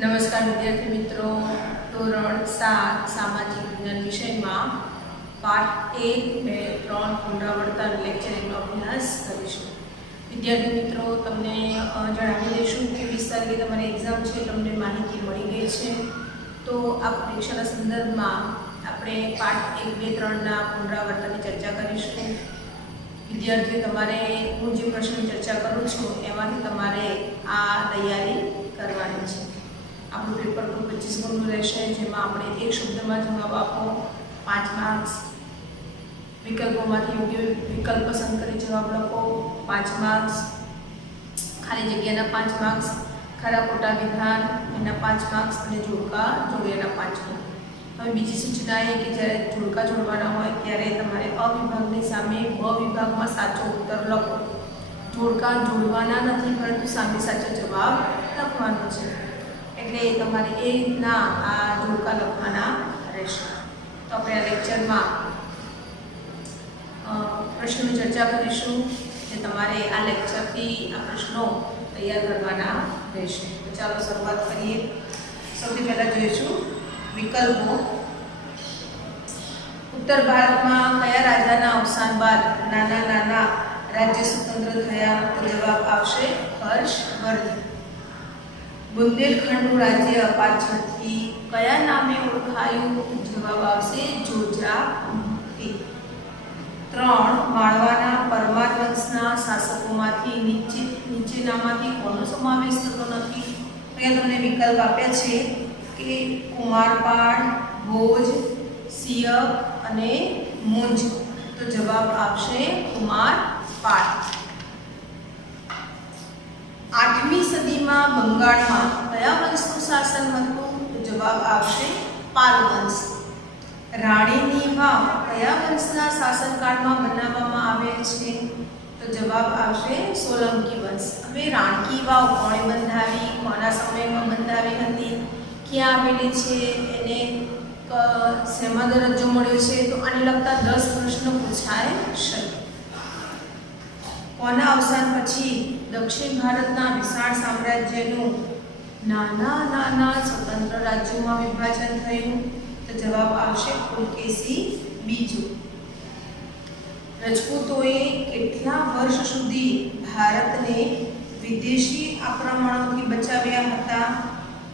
नमस्कार विद्यार्थी मित्रों, धोरण 7 सामाजिक विज्ञान विषय में पाठ 1 में 3 पुनरावर्तन लेक्चर 1 अभ्यास करीशुं। विद्यार्थी मित्रों, तमने जणावी देशुं कि 20 तारीखे तमारी एक्जाम छे, तमने माहिती मळी गई छे। तो आ परीक्षाना संदर्भमां आपणे पाठ 1, 2, 3 ना पुनरावर्तननी चर्चा करीशुं। विद्यार्थी तमारे हूँ जे प्रश्न चर्चा करूँ छूँ एमांथी तमारे आ तैयारी करवानी छे। આપણું પેપર કુલ 25 ગુણનું રહેશે, જેમાં આપણે એક શબ્દમાં જવાબ આપો 5 માર્ક્સ, વિકલ્પોમાંથી યોગ્ય વિકલ્પ પસંદ કરી જવાબ લખો 5 માર્ક્સ, ખાલી જગ્યાના 5 માર્ક્સ, ખરા ખોટા વિધાન એના 5 માર્ક્સ અને જોડકા જોડે એના 5 માર્ક્સ। હવે બીજી સૂચના એ કે જ્યારે જોડકા જોડવાના હોય ત્યારે તમારે અ વિભાગની સામે બ વિભાગમાં સાચો ઉત્તર લખો। જોડકા જોડવાના નથી, પરંતુ સામે સાચો જવાબ લખવાનો છે। એટલે તમારે એ રીતના આ જોડકા લખવાના રહેશે। તો આપણે આ લેક્ચરમાં પ્રશ્નોની ચર્ચા કરીશું, જે તમારે આ લેક્ચરથી આ પ્રશ્નો તૈયાર કરવાના રહેશે। તો ચાલો શરૂઆત કરીએ। સૌથી પહેલાં જોઈશું વિકલ્પો। ઉત્તર ભારતમાં કયા રાજાના અવસાન બાદ નાના નાના રાજ્ય સ્વતંત્ર થયા? તો જવાબ આવશે હર્ષવર્ધન। बुंदेलखंड राज्य पाछळथी कया नामे ओळखायुं? जवाब आवशे जोजामुक्ति। 3 माळवाना परमार वंशना शासकोमांथी नीचेनामांथी कोनो समावेश थतो नथी? तो तमने विकल्प आप्या छे के कुमारपाल, भोज, सियप अने मुंज। तो जवाब आवशे कुमारपाल। 8મી સદીમાં બંગાળમાં કયા વંશનું શાસન હતું? તો જવાબ આવશે પાલ વંશ। રાણીની વાવ કયા વંશના શાસનકાળમાં બનાવવામાં આવેલ છે? તો જવાબ આવશે સોલંકી વંશ। હવે રાણકી વાવ કોણે બંધાવી, કોના સમયમાં બંધાવી હતી, ક્યાં આવેલી છે, એને શેમાં દરજ્જો મળ્યો છે? તો આને લગતા 10 પ્રશ્નો પૂછાય શકે। કોના અવસાન પછી દક્ષિણ ભારતના વિશાળ સામ્રાજ્યનું નાના નાના સ્વતંત્ર રાજ્યોમાં વિભાજન થયું? તો જવાબ આવશે પુલકેશી બીજો। રજપૂતોએ કેટલા વર્ષ સુધી ભારતને વિદેશી આક્રમણોથી બચાવ્યા હતા?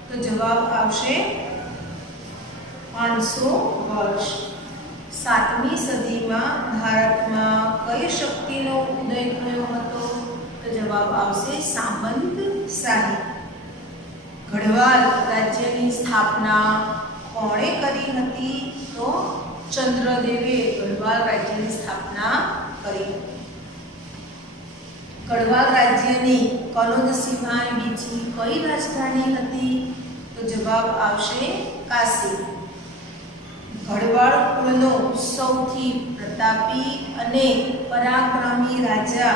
તો જવાબ આવશે 500 વર્ષ। 7મી સદીમાં ભારતમાં કઈ શક્તિનો ઉદય થયો હતો? તો જવાબ આવશે સામંતશાહી। ગઢવાલ રાજ્યની સ્થાપના કોણે કરી હતી? તો ચંદ્રદેવે ગઢવાલ રાજ્યની સ્થાપના કરી હતી। ગઢવાલ રાજ્યની કનોજ સિવાય બીજી કઈ રાજધાની હતી? તો જવાબ આવશે કાશી। ગઢવાલ કુળનો સૌથી પ્રતાપી અને પરાક્રમી રાજા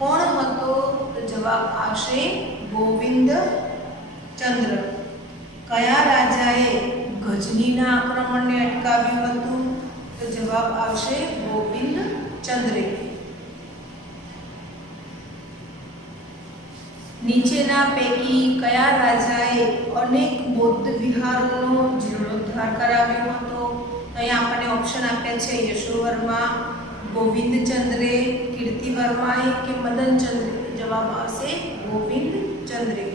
કોણ હતો? તો જવાબ આવશે ગોવિંદ ચંદ્ર। કયા રાજાએ ગજનીના આક્રમણને અટકાવ્યું હતું? તો જવાબ આવશે ગોવિંદ ચંદ્રે। નીચેના પૈકી કયા રાજાએ અનેક બૌદ્ધ વિહારોનો જીર્ણોદ્ધાર કરાવ્યો હતો? તો અહીંયા આપણને ઓપ્શન આપ્યા છે યશોવર્મા, ગોવિંદચંદ્રે, કીર્તિવર્માએ કે મદનચંદ્રે? જવાબ આવશે ગોવિંદચંદ્રે।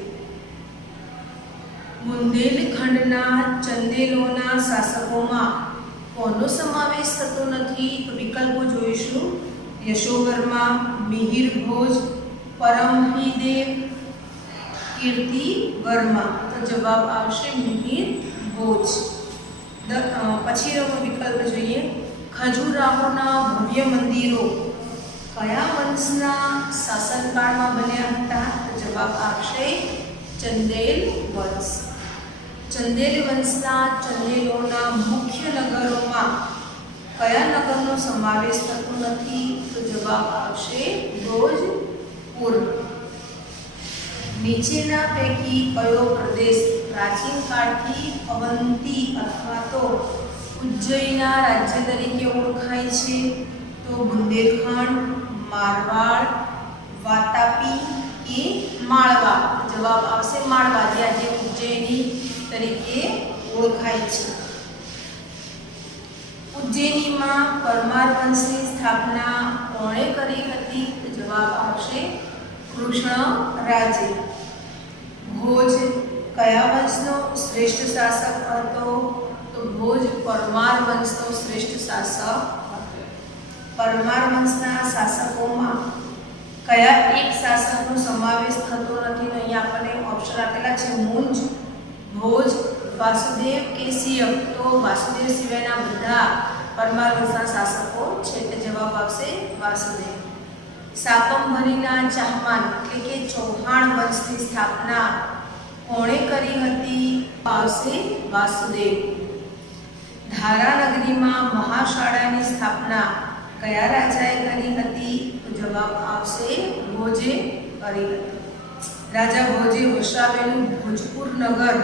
બુંદેલખંડના ચંદેલોના શાસકોમાં કોનો સમાવેશ થતો નથી? તો વિકલ્પો જોઈશું યશોવર્મા, મિહિર ભોજ, પરમહિદેવ, કીર્તિવર્મા। તો જવાબ આવશે મિહિર ભોજ। પછીનો વિકલ્પ જોઈએ ખજુરાહોના ભવ્ય મંદિરો કયા વંશના શાસનકાળમાં બન્યા હતા? તો જવાબ આવશે ચંદેલ વંશ। ચંદેલ વંશના ચંદેલોના મુખ્ય નગરોમાં કયા નગરનો સમાવેશ થતો નથી? તો જવાબ આવશે ભોજપુર। નીચેના પૈકી કયો પ્રદેશ પ્રાચીન કાળથી અવંતી અથવા તો ઉજ્જૈનના રાજ્ય તરીકે ઓળખાય છે? તો બુંદેલખંડ, મારવાડ, વાતાપી કે માળવા. જવાબ આવશે માળવા, જે આજે ઉજ્જૈની તરીકે ઓળખાય છે. ઉજ્જૈનીમાં પરમાર વંશની સ્થાપના કોણે કરી હતી? તો જવાબ આવશે કૃષ્ણરાજે. ભોજ કયા વંશનો શ્રેષ્ઠ શાસક હતો? તો ભોજ પરમાર વંશનો શ્રેષ્ઠ શાસક હતો. પરમાર વંશના શાસકોમાં કયા એક શાસકનો સમાવેશ થતો નથી? અહીંયા આપણને ઓપ્શન આપેલા છે મુંજ, ભોજ, વાસુદેવ કે સિયપ. તો વાસુદેવ સિવાયના બધા પરમાર વંશના શાસકો છે, તે જવાબ આવશે વાસુદેવ. શાકંભરીના ચાહમાન એટલે કે ચૌહાણ વંશની સ્થાપના કોણે કરી હતી? આવશે વાસુદેવ. ધારાનગરીમાં મહાશાળાની સ્થાપના કયા રાજાએ કરી હતી? તો જવાબ આવશે ભોજે કરી હતી. રાજા ભોજે વસાવેલું ભોજપુર નગર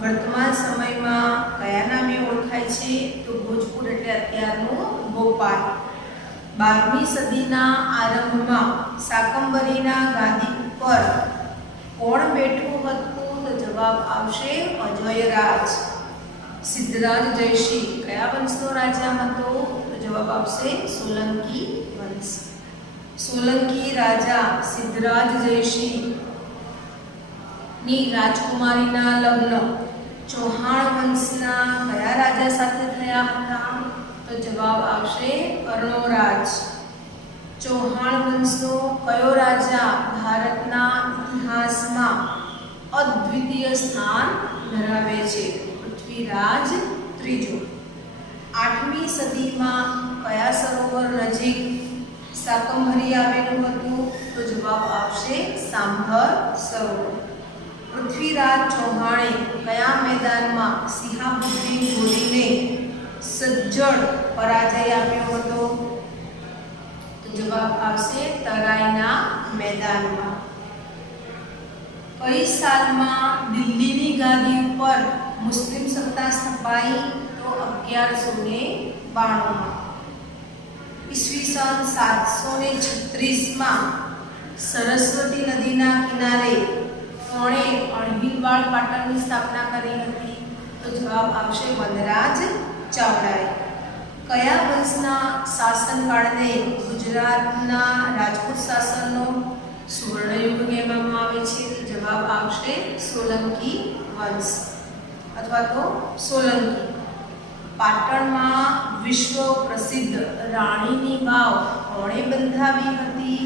વર્તમાન સમયમાં કયા નામે ઓળખાય છે? તો ભોજપુર એટલે અત્યારનું ભોપાલ. 12મી સદીના આરંભમાં શાકંભરીના ગાદી ઉપર કોણ બેઠું હતું? તો જવાબ આવશે અજયરાજ. સિદ્ધરાજ જયસિંહ કયા વંશનો રાજા હતો? તો જવાબ આવશે સોલંકી વંશ. સોલંકી રાજા સિદ્ધરાજ જયસિંહ ની રાજકુમારીના લગ્ન ચૌહાણ વંશના કયા રાજા સાથે થયા હતા? તો જવાબ આવશે અર્ણોરાજ. ચૌહાણ વંશનો કયો રાજા ભારતના ઇતિહાસમાં અદ્વિતીય સ્થાન ધરાવે છે? પૃથ્વીરાજ ત્રીજો. 8મી સદીમાં કયા સરોવર નજીક શાકંભરી આવેલું હતું? તો જવાબ આવશે સાંભર સરોવર. પૃથ્વીરાજ ચૌહાણે કયા મેદાનમાં સિહાબુદ્દીન ગોરીને સજ્જડ પરાજય આપ્યો હતો? તો જવાબ આવશે તરાઈના મેદાનમાં. કઈ સાલમાં દિલ્હીની ગાદી ઉપર મુસ્લિમ સત્તા સ્થપાઈ? તો 1192માં. ઈસવીસન 736માં સરસ્વતી નદીના કિનારે કોણે અણહિલવાડ પાટણની સ્થાપના કરી હતી? તો જવાબ આવશે વનરાજ ચાવડાએ. કયા વંશના શાસનકાળને ગુજરાતના રાજપૂત શાસનનો સુવર્ણયુગ કહેવામાં આવે છે? તો જવાબ આવશે સોલંકી વંશ અથવા તો સોલંકી. પાટણમાં વિશ્વ પ્રસિદ્ધ રાણીની વાવ કોણે બંધાવી હતી?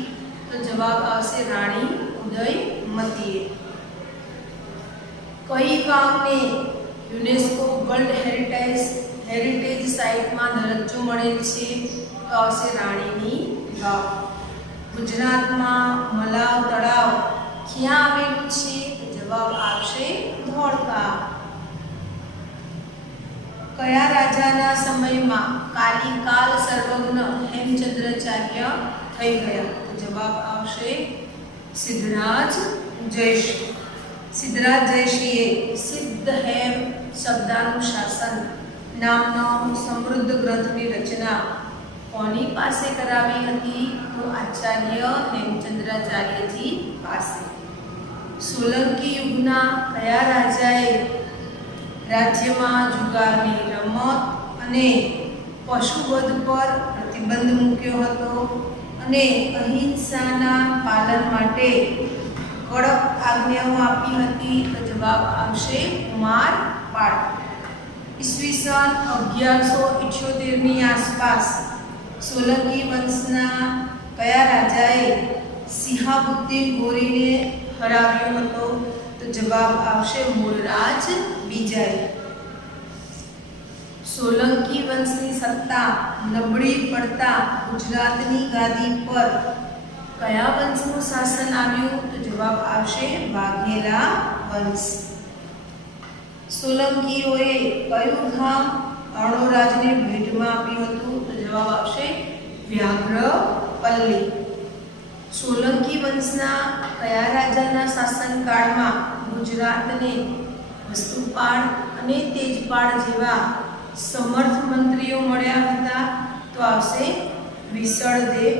તો જવાબ આવશે રાણી ઉદયમતીએ. કઈ ગામને યુનેસ્કો વર્લ્ડ હેરિટેજ સાઇટમાં દરજ્જો મળેલ છે? તો આવશે રાણીની વાવ. ગુજરાતમાં મલાવ તળાવ ક્યાં આવેલું છે? તો જવાબ આવશે ધોળકા. કયા રાજાના સમયમાં કાલિકાલ સર્વજ્ઞ હેમચંદ્રાચાર્ય થઈ ગયા? તો જવાબ આવશે સિદ્ધરાજ જયસિંહ. સિદ્ધરાજ જયસિંહે સિદ્ધહેમ શબ્દાનુશાસન નામનો સમૃદ્ધ ગ્રંથની રચના કોની પાસે કરાવી હતી? તો આચાર્ય હેમચંદ્રાચાર્યજી પાસે. સોલંકી યુગના કયા રાજાએ રાજ્યમાં જુગારની રમત અને પશુવધ પર પ્રતિબંધ મૂક્યો હતો અને અહિંસાના પાલન માટે કડક આજ્ઞાઓ આપી હતી? તો જવાબ આવશે કુમારપાળ. ઈસવીસન 1178ની આસપાસ સોલંકી વંશના કયા રાજાએ સિહાબુદ્દીન ગોરીને હરાવ્યો હતો? તો જવાબ આવશે મૂળરાજ બીજાએ. સોલંકી વંશની સત્તા નબળી પડતા ગુજરાતની ગાદી પર કયા વંશનું શાસન આવ્યું? તો જવાબ આવશે વાઘેલા વંશ. સોલંકીઓએ કયું ગામ અર્ણોરાજને ભેટમાં આપ્યું હતું? તો જવાબ આવશે વ્યાઘ્રપલ્લી. સોલંકી વંશના કયા રાજાના શાસનકાળમાં ગુજરાતને વસ્તુપાળ અને તેજપાળ જેવા સમર્થ મંત્રીઓ મળ્યા હતા? તો આવશે વિસળદેવ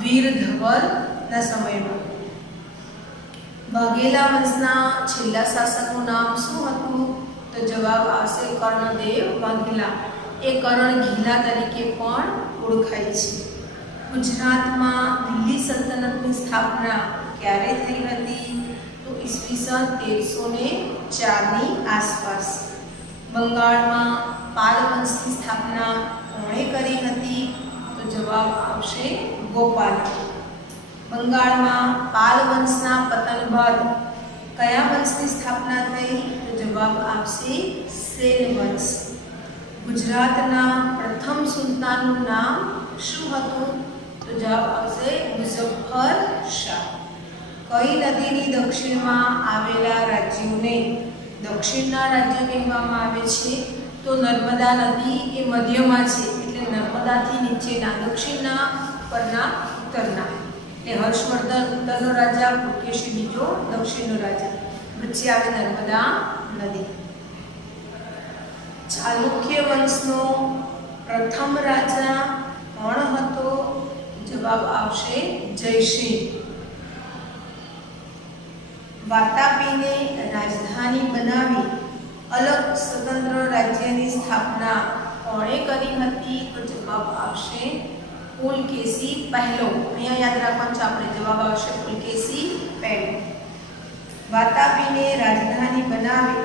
વીર ધવલના સમયમાં. વાઘેલા વંશના છેલ્લા શાસકનું નામ શું હતું? તો જવાબ આવશે કર્ણદેવ વાઘેલા. એ કરણ ઘીલા તરીકે પણ ઓળખાય છે. ગુજરાતમાં દિલ્હી સલ્તનતની સ્થાપના ક્યારે થઈ હતી? તો ઈસવીસન 1304ની આસપાસ. બંગાળમાં પાલ વંશની સ્થાપના કોણે કરી હતી? તો જવાબ આવશે ગોપાલ. બંગાળમાં પાલ વંશના પતન બાદ કયા વંશની સ્થાપના થઈ? તો જવાબ આવશે સેન વંશ. ગુજરાતના પ્રથમ સુલતાનનું નામ શું હતું? તો જવાબ આવશે મુઝફ્ફર શાહ. કઈ નદીની દક્ષિણમાં આવેલા રાજ્યોને દક્ષિણના રાજ્ય કહેવામાં આવે છે? તો નર્મદા નદી એ મધ્યમાં છે, એટલે નર્મદાથી નીચેના દક્ષિણના પરના ઉત્તરના. એટલે હર્ષવર્ધન ઉત્તરનો રાજા, પુલકેશી બીજો દક્ષિણનો રાજા, વચ્ચે આવે નર્મદા નદી. ચાલુક્ય વંશનો પ્રથમ રાજા કોણ હતો? જવાબ આવશે જયસિંહ. વાતાપીને રાજધાની બનાવી અલગ સ્વતંત્ર રાજ્યની સ્થાપના કોણે કરી હતી? તો જવાબ આવશે પુલકેશી પહેલો. અહીંયા યાદ રાખવાનું છે આપણે, જવાબ આવશે પુલકેશી પહેલો. વાતાપીને રાજધાની બનાવી.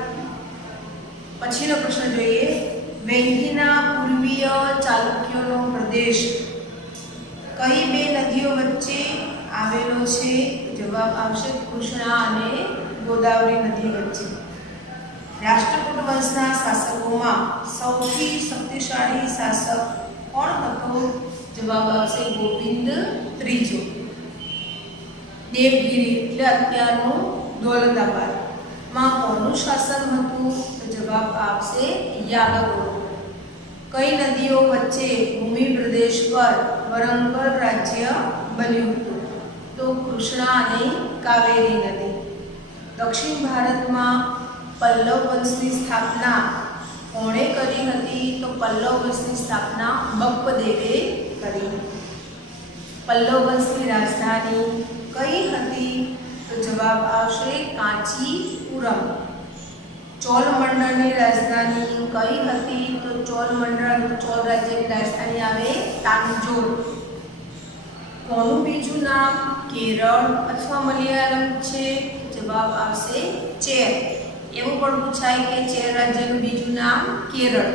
પછીનો પ્રશ્ન જોઈએ. વેંગીના પૂર્વીય ચાલુક્યોનો પ્રદેશ કઈ બે નદીઓ વચ્ચે આવેલો છે? જવાબ આવશે કૃષ્ણા અને ગોદાવરી નદી વચ્ચે. રાષ્ટ્રકૂટ વંશના શાસકોમાં સૌથી શક્તિશાળી શાસક કોણ હતો? જવાબ આવશે ગોવિંદ ત્રીજો. દેવગિરી એટલે અત્યારનું દૌલતાબાદ માં કોનું શાસન હતું? તો જવાબ આવશે યાદવો. કઈ નદીઓ વચ્ચે ભૂમિ પ્રદેશ પર વરંગલ રાજ્ય બન્યું હતું? તો કૃષ્ણા અને કાવેરી નદી. દક્ષિણ ભારતમાં પલ્લવ વંશની સ્થાપના કોણે કરી હતી? તો પલ્લવ વંશની સ્થાપના બપ્પદેવે કરી હતી. પલ્લવ વંશની રાજધાની કઈ હતી? તો જવાબ આવશે કાંચીપુરમ. ચોલ મંડળની રાજધાની કઈ હતી? તો ચોલ રાજ્યની રાજધાની આવે તાંજોર. કોનું બીજું નામ કેરળ અથવા મલયાલમ છે? જવાબ આવશે ચેર. એવું પણ પૂછાય કે ચેર રાજ્યનું બીજું નામ કેરળ.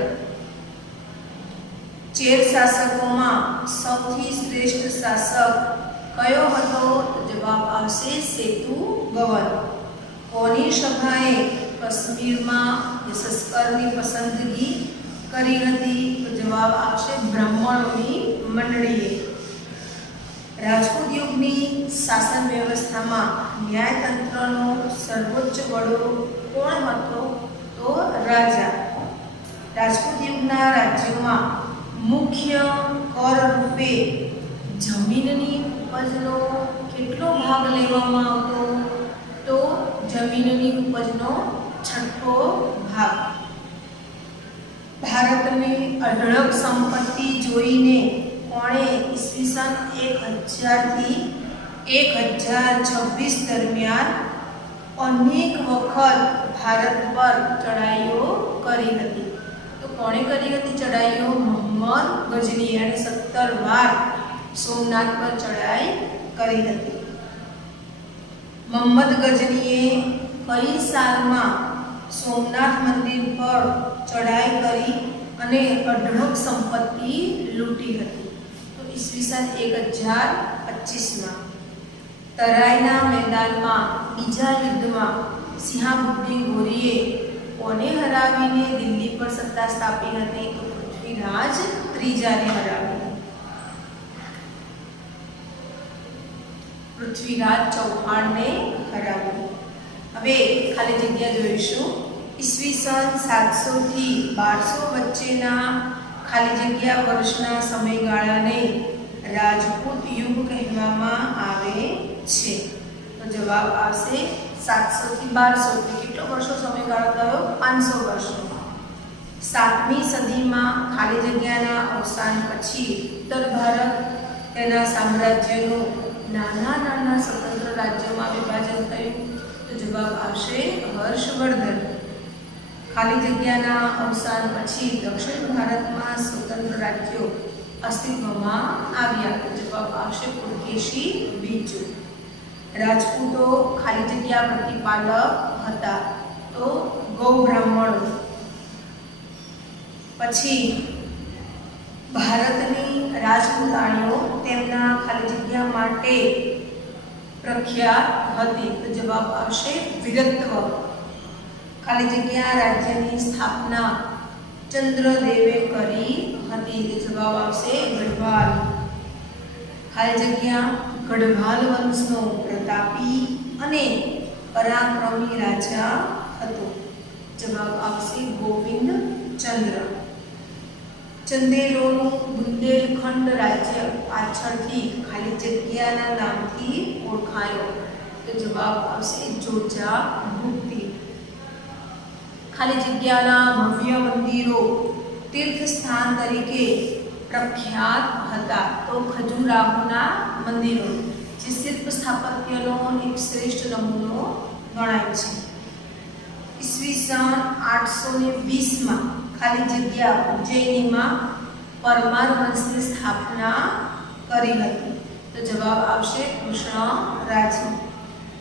ચેર શાસકોમાં સૌથી શ્રેષ્ઠ શાસક કયો હતો? તો જવાબ આવશે સેતુગવન. કોની સભાએ કાશ્મીરમાં સસ્કરની પસંદગી કરી હતી? તો જવાબ આવશે બ્રાહ્મણોની મંડળીએ. રાજપૂત યુગની શાસન વ્યવસ્થામાં ન્યાયતંત્રનો સર્વોચ્ચ વડો કોણ હતો? તો રાજા. રાજપૂત યુગના રાજ્યોમાં મુખ્ય કર રૂપે જમીનની ઉપજનો કેટલો ભાગ લેવામાં આવતો? તો જમીનની ઉપજનો 6થો ભાગ. ભારતની અઢળક સંપત્તિ જોઈને કોણે ઈસવીસન 1000 થી 1026 દરમિયાન અનેક વખત ભારત પર ચડાઈઓ કરી હતી? તો કોણે કરી હતી ચડાઈઓ? મોહમ્મદ ગજની. અને 17 વાર સોમનાથ પર ચડાઈ કરી હતી. મોહમ્મદ ગજનીએ કઈ સાલમાં સોમનાથ મંદિર પર ચડાઈ કરી અને અઢળક સંપત્તિ લૂંટી હતી? તો ઈસવીસન 1025માં. તરાઈના મેદાનમાં બીજા યુદ્ધમાં સિંહાબુદ્દીન ગોરીએ કોને હરાવીને દિલ્હી પર સત્તા સ્થાપી હતી? તો પૃથ્વીરાજ ત્રીજાને હરાવી. પૃથ્વીરાજ ચૌહાણને હરાવી. હવે ખાલી જગ્યા જોઈશું. ઈસવીસન 700 થી 1200 વચ્ચેના ખાલી જગ્યા વર્ષના સમયગાળાને રાજપૂત યુગ કહેવામાં આવે છે. તો જવાબ આવશે 700 થી 1200. કેટલો વર્ષો સમયગાળો થયો? 500 વર્ષો. 7મી સદીમાં ખાલી જગ્યાના અવસાન પછી ઉત્તર ભારત તેના સામ્રાજ્યનું નાના સ્વતંત્ર રાજ્યોમાં વિભાજન થયું જવાબ આવશે હર્ષવર્ધન. ખાલી જગ્યાના અવસાન પછી દક્ષિણ ભારતમાં સ્વતંત્ર રાજ્યો અસ્તિત્વમાં આવ્યા. તો જવાબ આવશે પુલકેશી બીજુ. રાજપૂતો ખાલી જગ્યા પ્રતિપાલક હતા. તો ગૌ બ્રાહ્મણો. પછી ભારતની રાજપૂતાણીઓ તેમના ખાલી જગ્યા માટે પ્રખ્યાત હતી. તો જવાબ આવશે વીરત્વ. ખાલી જગ્યા રાજ્યની સ્થાપના ચંદ્રદેવે કરી હતી. તો જવાબ આવશે ગઢવાલ. ખાલી જગ્યા ગઢવાલ વંશનો પ્રતાપી અને પરાક્રમી રાજા હતો. જવાબ આવશે ગોવિંદ ચંદ્ર. ચંદેલોનું બુંદેલખંડ રાજ્ય પાછળથી ખાલી જગ્યાના નામથી ઓળખાયો. તો જવાબ આવશે જોજા ભુક્તિ. ખાલી જગ્યાના ભવ્ય મંદિરો તીર્થ સ્થાન તરીકે પ્રખ્યાત હતા. તો ખજુરાહોના મંદિરો જે શિલ્પ સ્થાપત્યનો એક શ્રેષ્ઠ નમૂનો ગણાય છે. ઈસવીસન 820માં ખાલી જગ્યા ઉજ્જૈનીમાં પરમાર વંશની સ્થાપના કરી હતી. તો જવાબ આવશે કૃષ્ણરાજ.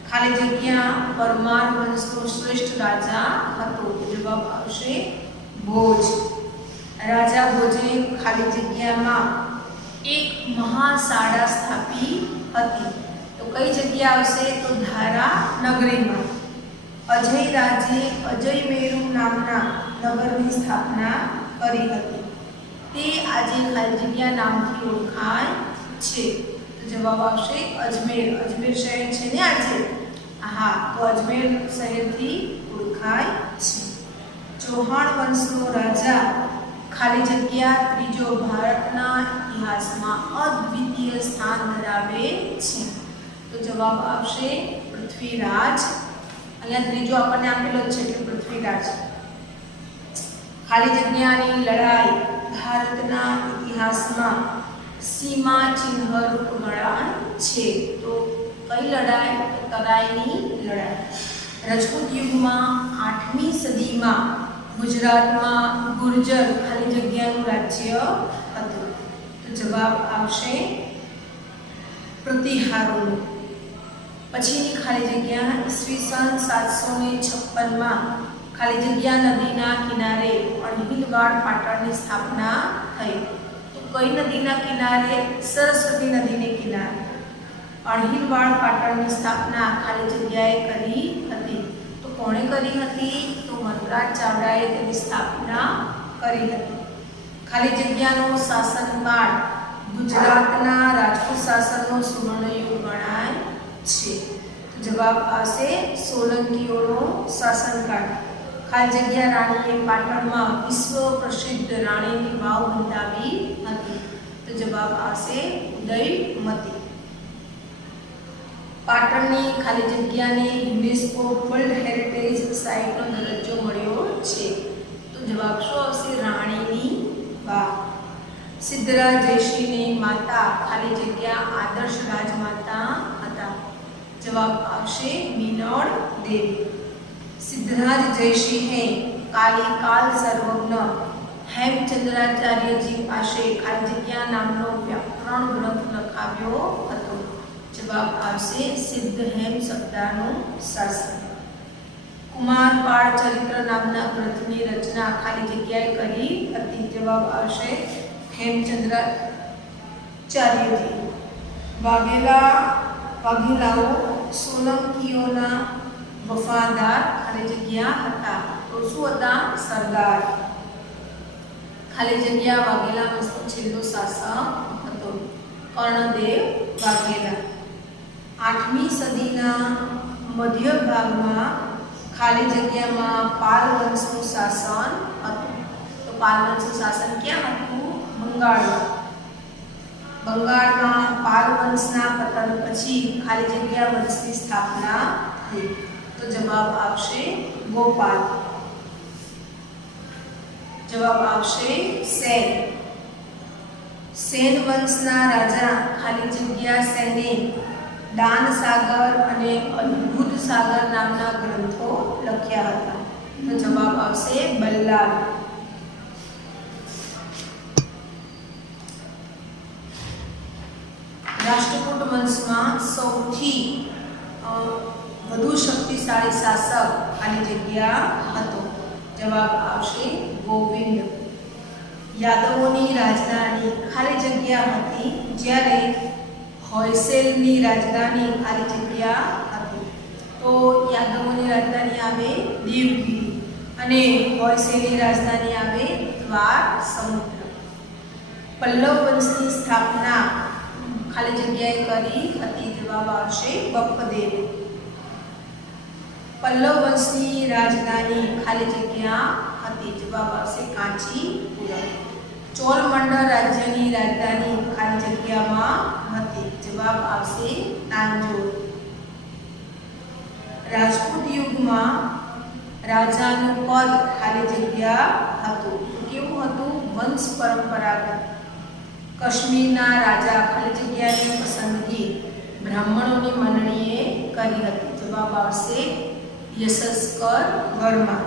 ખાલી જગ્યા પરમાર વંશનો શ્રેષ્ઠ રાજા હતો. તો જવાબ આવશે ભોજ. રાજા ભોજે ખાલી જગ્યામાં એક મહાશાળા સ્થાપી હતી. તો કઈ જગ્યા આવશે? તો ધારા નગરીમાં. અજય રાજે અજયમેરુ નામના નગરની સ્થાપના કરી હતી. તે આજે ખાલી જગ્યા નામથી ઓળખાય છે. તો જવાબ આવશે અજમેર. અજમેર શહેર છે ને આજે. હા, તો અજમેર શહેરથી ઓળખાય છે. ચૌહાણ વંશનો રાજા ખાલી જગ્યા ત્રીજો ભારતના ઇતિહાસમાં અદ્વિતીય સ્થાન ધરાવે છે. તો જવાબ આવશે પૃથ્વીરાજ. અહીંયા ત્રીજો આપણને આપેલો છે એટલે પૃથ્વીરાજ. ખાલી જગ્યાની લડાઈ ભારતના ઇતિહાસમાં સીમા ચિહ્નરૂપ ગણાય છે. તો કઈ લડાઈ? તરાઈની લડાઈ. રજપૂત યુગમાં 8મી સદીમાં ગુજરાતમાં ગુર્જર ખાલી જગ્યાનું રાજ્ય હતું. તો જવાબ આવશે પ્રતિહારોનું. પછીની ખાલી જગ્યા ઈસવીસન 756માં ખાલી જગ્યા નદીના કિનારે અણહિલવાડ પાટણની સ્થાપના થઈ. તો કઈ નદીના કિનારે? સરસ્વતી નદીને કિનારે અણહિલવાડ પાટણની સ્થાપના ખાલી જગ્યાએ કરી હતી. તો કોણે કરી હતી? તો વનરાજ ચાવડાએ તેની સ્થાપના કરી હતી. ખાલી જગ્યાનો શાસનકાળ ગુજરાતના રાજપૂત શાસનનો સુવર્ણયુગ ગણાય છે. તો જવાબ આવશે સોલંકીઓનો શાસનકાળ. ખાલી જગ્યા રાણીએ પાટણમાં વિશ્વ પ્રસિદ્ધ રાણીની વાવ બંધાવી હતી. તો જવાબ આવશે ઉદયમતી. પાટણની ખાલી જગ્યાને યુનેસ્કો વર્લ્ડ હેરિટેજ સાઇટનો દરજ્જો મળ્યો છે. તો જવાબ શું આવશે? રાણીની વાવ. સિદ્ધરાજ જયસિંહની માતા ખાલી જગ્યા આદર્શ રાજમાતા હતા. જવાબ આવશે મીનળ દેવી. સિદ્ધરાજ જયસિંહે કાલ સર્વજ્ઞ હેમચંદ્રાચાર્યજી પાસે ખાલી જગ્યા નામનો વ્યાકરણ ગ્રંથ લખાવ્યો હતો. જવાબ આવશે સિદ્ધ હેમ શબ્દાનું શાસન. કુમારપાળ ચરિત્ર નામના ગ્રંથની રચના ખાલી જગ્યાએ કરી હતી. જવાબ આવશે હેમચંદ્રાચાર્યજી. વાઘેલાઓ સોલંકીઓના વફાદાર ખાલી જગ્યા હતા. તો શું હતા? સરદાર. ખાલી જગ્યા વાઘેલા વંશનો છેલ્લો શાસક હતો કર્ણદેવ વાઘેલા. 8મી સદીના મધ્ય ભાગમાં ખાલી જગ્યામાં પાલ વંશનું શાસન હતું. તો પાલ વંશનું શાસન ક્યાં હતું? બંગાળમાં. બંગાળમાં પાલ વંશના પતન પછી ખાલી જગ્યા વંશની સ્થાપના થઈ. તો જવાબ આવશે ગોપાલ. જવાબ આવશે સેન. સેન વંશના રાજા ખાલી જગ્યા સેને દાન સાગર અને અદ્ભુત दूधसागर नामना ग्रंथो लख्या हता? तो जवाब आवशे बल्लाल। राष्ट्रकूट वंशमां सौथी વધુ શક્તિશાળી શાસક ખાલી જગ્યા હતો? જવાબ આવશે ગોવિંદ। યાદવોની રાજધાની ખાલી જગ્યા હતી, જ્યારે હોયસેલની રાજધાની ખાલી જગ્યા હતી। તો યાદવોની રાજધાની આવે દેવગીરી અને હોયસેલની રાજધાની આવે દ્વાર સમુદ્ર। પલ્લવ વંશની સ્થાપના ખાલી જગ્યાએ કરી હતી? જવાબ આવશે બપ્પદેવે। પલ્લવ વંશની રાજધાની ખાલી જગ્યા હતી? જવાબ આવશે કાંચીપુરમ। ચોલમંડળ રાજ્યની રાજધાની ખાલી જગ્યામાં હતી? જવાબ આવશે તાંજોર। રાજપૂત યુગમાં રાજાનું પદ ખાલી જગ્યા હતું? કેવું હતું? વંશ પરંપરાગત। કાશ્મીરના રાજા ખાલી જગ્યાની પસંદગી બ્રાહ્મણોની મંડળીએ કરી હતી? જવાબ આવશે યશસ્કર વર્મા।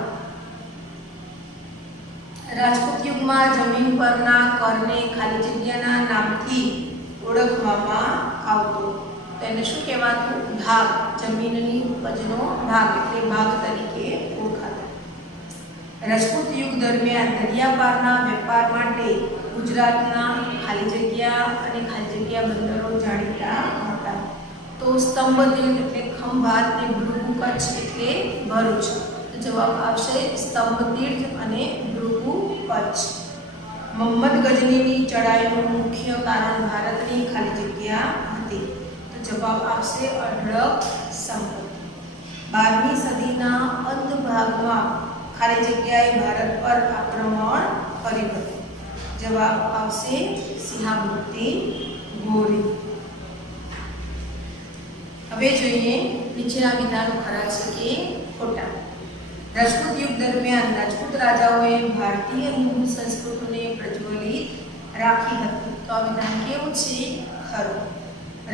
રાજપૂત યુગમાં જમીન પરના કરને ખાલી જગ્યાના નામથી ઓળખવામાં આવતો? તો એને શું કહેવાતું? ભાગ। જમીનની ઉપજનો ભાગ એટલે ભાગ તરીકે ઓળખાતો। રાજપૂત યુગ દરમિયાન દરિયાપારના વેપાર માટે ગુજરાતના ખાલી જગ્યા અને ખાલી જગ્યા બંદરો જાણીતા હતા? તો સ્તંભતીર્થ એટલે ખંભાત ને ભૃગુ કચ્છ એટલે ભરૂચ। તો જવાબ આવશે સ્તંભતીર્થ અને ભૃગુ કચ્છ। મોહમ્મદ ગજનીની ચડાઈનું મુખ્ય કારણ ભારતની ખાલી જગ્યા હતી? તો જવાબ આવશે અઢળક સંપત્તિ। 12મી સદીના અંત ભાગમાં ખાલી જગ્યાએ ભારત પર આક્રમણ કર્યું હતું? જવાબ આવશે સિંહાબુદ્દીન ગોરી। હવે જોઈએ નીચેના વિધાનો ખરા છે કે ખોટા। રાજપૂત યુગ દરમિયાન રાજપૂત રાજાઓએ ભારતીય હિન્દુ સંસ્કૃતિને પ્રજ્વલિત રાખી હતી? તો આ વિધાન કેવું છે? ખરું।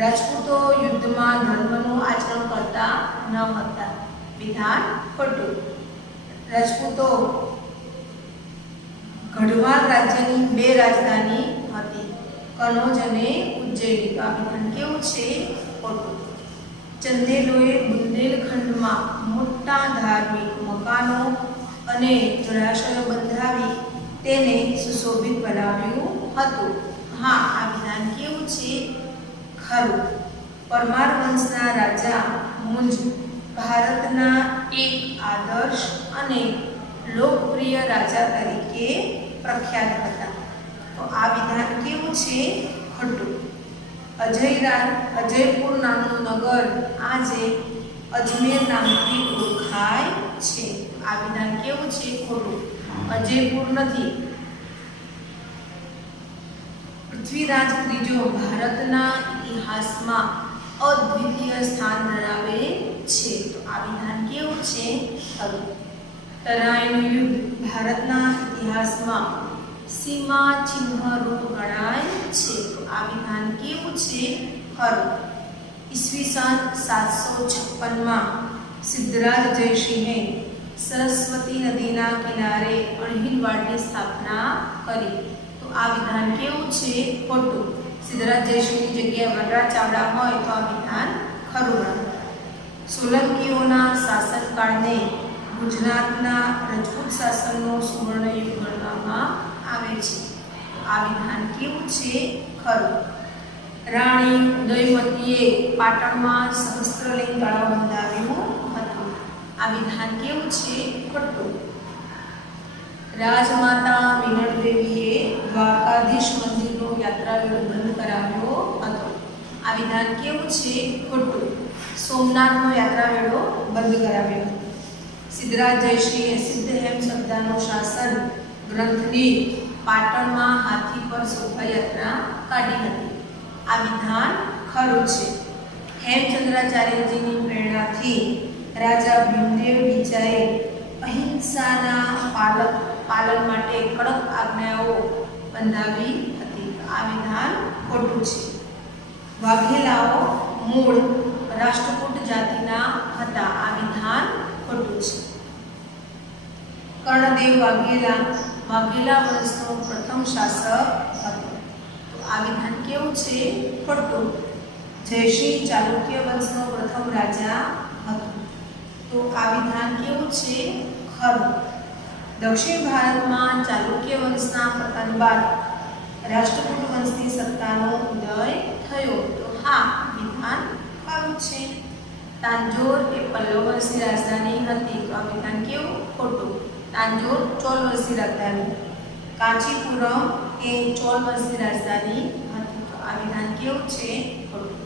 રાજપૂતો યુદ્ધમાં ધર્મનું આચરણ કરતા ન હતા? વિધાન ખોટું। રાજપૂતો ગઢવાલ રાજ્યની બે રાજધાની હતી, કનોજ અને ઉજ્જૈની? તો આ વિધાન કેવું છે? ખોટું। ચંદેલોએ બુંદેલખંડમાં મોટા ધાર્મિક મકાનો અને જળાશયો બંધાવી તેને સુશોભિત બનાવ્યું હતું? હા, આ વિધાન કેવું છે? ખરું। પરમાર વંશના રાજા મુંજ ભારતના એક આદર્શ અને લોકપ્રિય રાજા તરીકે પ્રખ્યાત હતા? તો આ વિધાન કેવું છે? ખોટું। અજયપુર નામનું નગર આજે અજમેર નામથી ઓળખાય છે? આ વિધાન કેવું છે? ખોટું। અજયપુર નથી। પૃથ્વીરાજ ત્રીજો ભારતના ઇતિહાસમાં અદ્વિતીય સ્થાન ધરાવે છે? તો આ વિધાન કેવું છે? ખરું। તરાઈનું યુદ્ધ ભારતના ઇતિહાસમાં સીમા ચિહ્ન રૂપ ગણાય છે? તો આ વિધાન કેવું છે? ખરું। ઈસવીસન 756માં સિદ્ધરાજ જયસિંહે સરસ્વતી નદીના કિનારે અણહિલવાડની સ્થાપના કરી? તો આ વિધાન કેવું છે? ખોટું। સિદ્ધરાજ જયસિંહની જગ્યાએ વનરાજ ચાવડા હોય તો આ વિધાન ખરું। સોલંકીઓના શાસનકાળને ગુજરાતના રજપૂત શાસનનો સુવર્ણયુગ ગણવામાં આવે છે? આ વિધાન કેવું છે? ખરું। રાણી ઉદયમતીએ પાટણમાં સહસ્ત્રલિંગ તળાવ બંધાવ્યું હતું? આ વિધાન કેવું છે? ખોટું। રાજમાતા વિનળદેવીએ દ્વારકાધીશ મંદિરનો યાત્રાવેળો બંધ કરાવ્યો હતો? આ વિધાન કેવું છે? ખોટું। સોમનાથનો યાત્રાવેળો બંધ કરાવ્યો હતો। સિદ્ધરાજ જયસિંહે સિદ્ધહેમ શબ્દનો શાસન ગ્રંથની પાટણમાં હાથી પર શોભાયાત્રા કાઢી હતી? આ વિધાન ખરું છે। હેમચંદ્રાચાર્યજીની પ્રેરણાથી રાજા ભીમદેવ બીજાએ અહિંસાના પાલન માટે કડક આજ્ઞાઓ બંધાવી હતી? આ વિધાન ખોટું છે। વાઘેલાઓ મૂળ રાષ્ટ્રકૂટ જાતિના હતા। આ વિધાન ખોટું છે। કર્ણદેવ વાઘેલા વંશનો પ્રથમ શાસક હતો। તો આ વિધાન કેવું છે? ખોટું। જયસિંહ ચાલુક્ય વંશનો પ્રથમ રાજા હતો। તો આ વિધાન કેવું છે? ખરું। દક્ષિણ ભારતમાં ચાલુક્ય વંશના પતન બાદ રાષ્ટ્રકૂટ વંશની સત્તાનો ઉદય થયો। તો હા, વિધાન ખરું છે। તાંજોર એ પલ્લવ વંશની રાજધાની હતી। તો આ વિધાન કેવું? ખોટું। તાંજોર ચોલ વંશની રાજધાની। કાંચીપુરમ એ ચોલ વંશની રાજધાની હતી। તો આ વિધાન કેવું છે? ખોટું।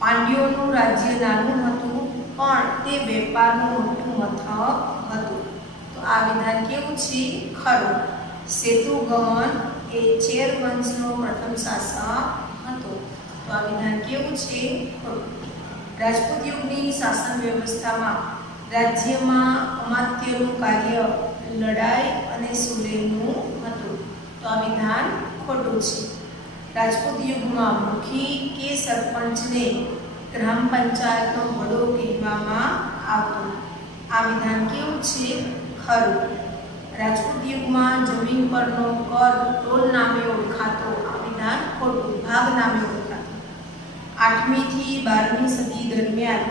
પાંડ્યોનું રાજ્ય નાનું હતું પણ તે વેપારનું મોટું મથક હતું। તો આ વિધાન કેવું છે? ખરું। સેતુગમન એ ચેર વંશનો પ્રથમ શાસક હતો। તો આ વિધાન કેવું છે? ખોટું। રાજપૂત યુગની શાસન વ્યવસ્થામાં રાજ્યમાં અમાત્યનું કાર્ય લડાઈ અને સુલેહનું હતું। તો આ વિધાન ખોટું છે। રાજપૂત યુગમાં મુખી કે સરપંચને ગ્રામ પંચાયતનો વડો કહેવામાં આવતો। આ વિધાન કેવું છે? ખરું। રાજપૂત યુગમાં જમીન પરનો કર ટોલ નામે ઓળખાતો। આ વિધાન ખોટું। ભાગ નામે ઓળખાતો। 8મી થી 12મી સદી દરમિયાન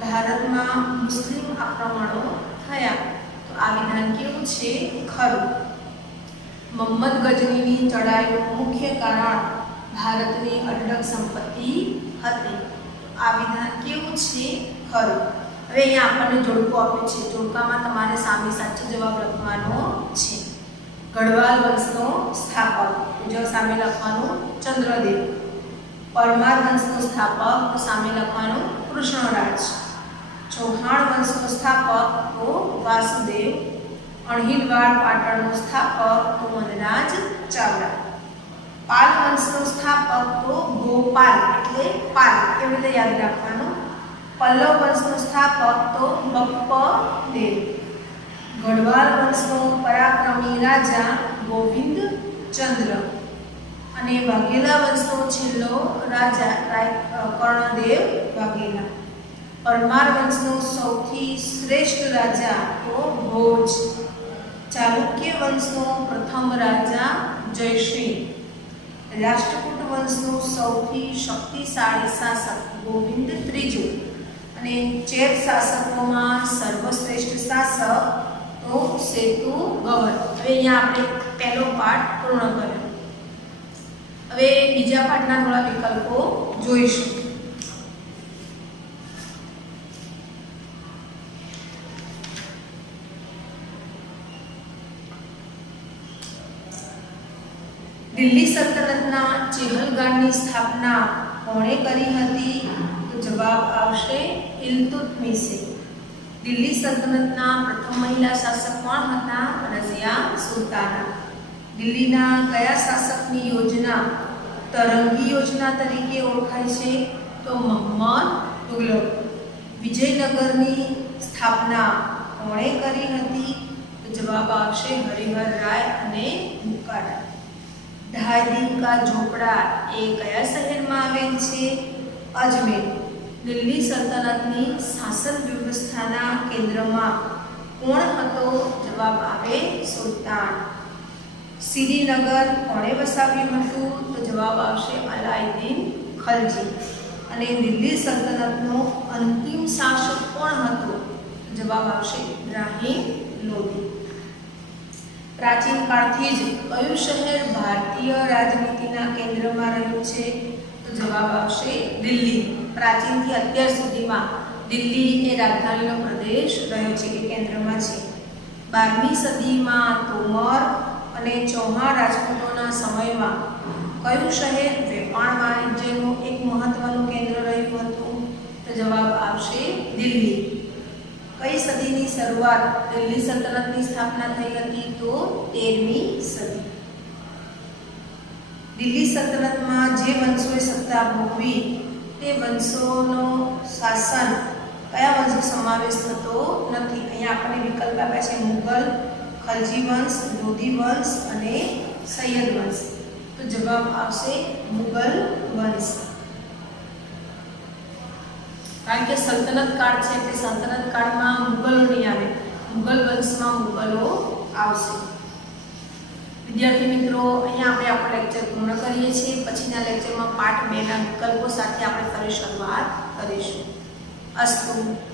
ભારતમાં મુસ્લિમ આક્રમણો થયા। તો આ વિધાન કેવું છે? ખરું। મોહમ્મદ ગજનીની ચડાઈનું મુખ્ય કારણ ભારતની અઢળક સંપત્તિ હતી। આ વિધાન કેવું છે? ખરું। હવે અહીંયા આપણને જોડકું આપ્યું છે। જોડકામાં તમારે સામે સાચો જવાબ લખવાનો છે। ગઢવાલ વંશનો સ્થાપક, જો સામે લખવાનું ચંદ્રદેવ। પરમાર વંશનો સ્થાપક, તો સામે લખવાનું કૃષ્ણરાજ। ચૌહાણ વંશનો સ્થાપક તો વાસુદેવ। અણહિલવાડ પાટણનો સ્થાપક તો વનરાજ ચાવડા। પાલ વંશનો સ્થાપક તો ગોપાલ એટલે પાલ, એવી રીતે યાદ રાખવાનું। પલ્લવ વંશનો સ્થાપક તો બપ્પદેવ। ગઢવાલ વંશનો પરાક્રમી રાજા ગોવિંદ ચંદ્ર અને વાઘેલા વંશનો છેલ્લો રાજા કર્ણદેવ વાઘેલા। પરમાર વંશનો સૌથી શ્રેષ્ઠ રાજા તો ભોજ। ચાલુક્ય વંશનો પ્રથમ રાજા જયસિંહ। રાષ્ટ્રકૂટ વંશનો સૌથી શક્તિશાળી શાસક ગોવિંદ ત્રીજો અને ચેર શાસકોમાં સર્વશ્રેષ્ઠ શાસક તો સેતુગમન। હવે અહીંયા આપણે પહેલો પાઠ પૂર્ણ કર્યો। હવે બીજા પાઠના થોડા વિકલ્પો જોઈશું। દિલ્હી સલ્તનતના ચેહલગામની સ્થાપના કોણે કરી હતી? તો જવાબ આવશે ઇલ્તુત્મિશે। દિલ્હી સલ્તનતના પ્રથમ મહિલા શાસક કોણ હતા? રઝિયા સુલતાના। દિલ્હીના કયા શાસકની યોજના તરંગી યોજના તરીકે ઓળખાય છે? તો મોહમ્મદ તુગલક। વિજયનગરની સ્થાપના કોણે કરી હતી? તો જવાબ આવશે હરિહર રાય અને મુકારા। ઢાઈ દિન કા ઝોપડા એ કયા શહેરમાં આવેલ છે? અજમેર। દિલ્હી સલ્તનતની શાસન વ્યવસ્થાના કેન્દ્રમાં કોણ હતો? જવાબ આવે સુલતાન। શ્રીનગર કોણે વસાવ્યું હતું? તો જવાબ આવશે અલાઉદ્દીન ખલજી। અને દિલ્હી સલ્તનતનો અંતિમ શાસક કોણ હતો? તો જવાબ આવશે ઇબ્રાહિમ લોદી। પ્રાચીન કાળથી જ કયું શહેર ભારતીય રાજનીતિના કેન્દ્રમાં રહ્યું છે? તો જવાબ આવશે દિલ્હી। પ્રાચીનથી અત્યાર સુધીમાં દિલ્હી એ રાજધાનીનો પ્રદેશ રહ્યો છે કે કેન્દ્રમાં છે। 12મી સદીમાં તોમર અને ચૌહાણ રાજપૂતોના સમયમાં કયું શહેર વેપાર વાણિજ્યનું એક મહત્વનું કેન્દ્ર રહ્યું હતું? તો જવાબ આવશે દિલ્હી। કઈ સદીની શરૂઆત દિલ્હી સલ્તનતની સ્થાપના થઈ હતી? તો 13મી સદી। દિલ્હી સલ્તનતમાં જે વંશોએ સત્તા ભોગવી તે વંશોનો શાસન કયા વંશનો સમાવેશ થતો નથી? અહીંયા આપણને વિકલ્પ આપ્યા છે મુગલ, ખલજી વંશ, લોધી વંશ અને સૈયદ વંશ। તો જવાબ આવશે મુગલ વંશ। કારણ કે સલ્તનત કાળ છે એટલે સલ્તનત કાળમાં મુગલો નહીં આવે, મુગલ વંશમાં મુગલો આવશે. વિદ્યાર્થી મિત્રો, અહીંયા આપણે આપણો લેક્ચર પૂર્ણ કરીએ છીએ. પછીના લેક્ચરમાં પાઠ 2 ના વિકલ્પો સાથે આપણે ફરી શરૂઆત કરીશું. અસ્તુ.